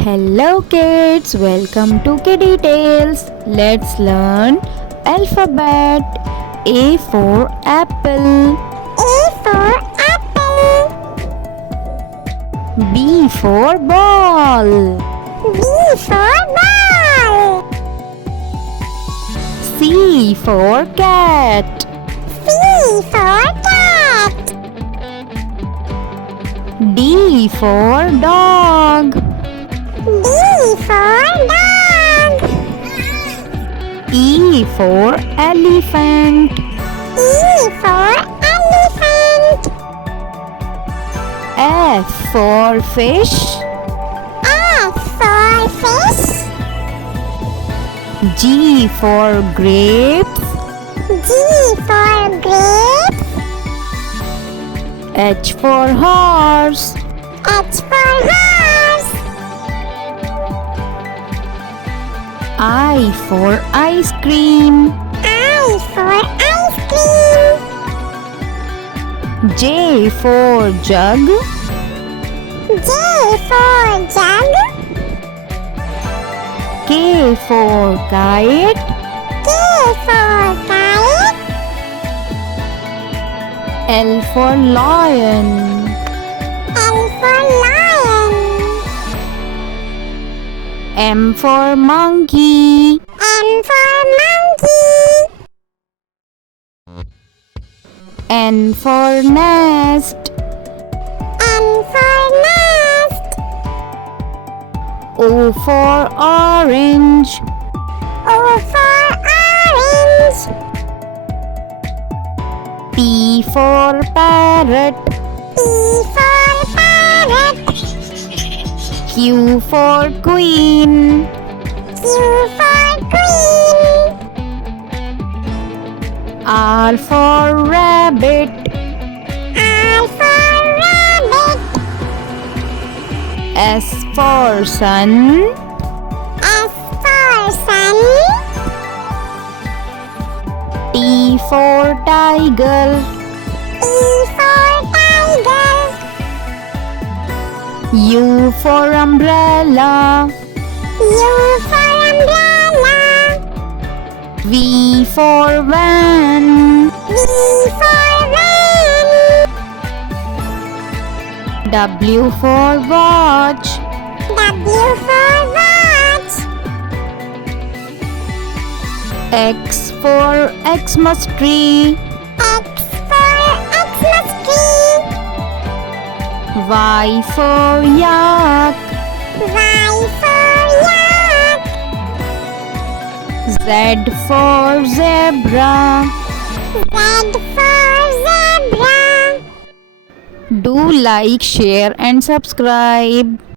Hello kids, welcome to Kiddie Tales. Let's learn alphabet. A for apple. A for apple. B for ball. B for ball. C for cat. C for cat. D for dog. D for dog. E for elephant. E for elephant. F for fish. F for fish. G for grapes. G for grapes. H for horse. H for horse. I for ice cream. I for ice cream. J for jug. J for jug. K for kite. K for kite. L for lion. L for lion. M for monkey. M for monkey. N for nest. N for nest. O for orange. O for orange. P for parrot. P for parrot. Q for queen. Q for queen. R for rabbit. R for rabbit. S for sun. S for sun. T for tiger. T for tiger. U for umbrella. U for umbrella. V for van. V for van. W for watch. W for watch. X for Xmas tree. X for Xmas tree. Y for yak. Y for yak. Z for zebra. Z for zebra. Do like, share and subscribe.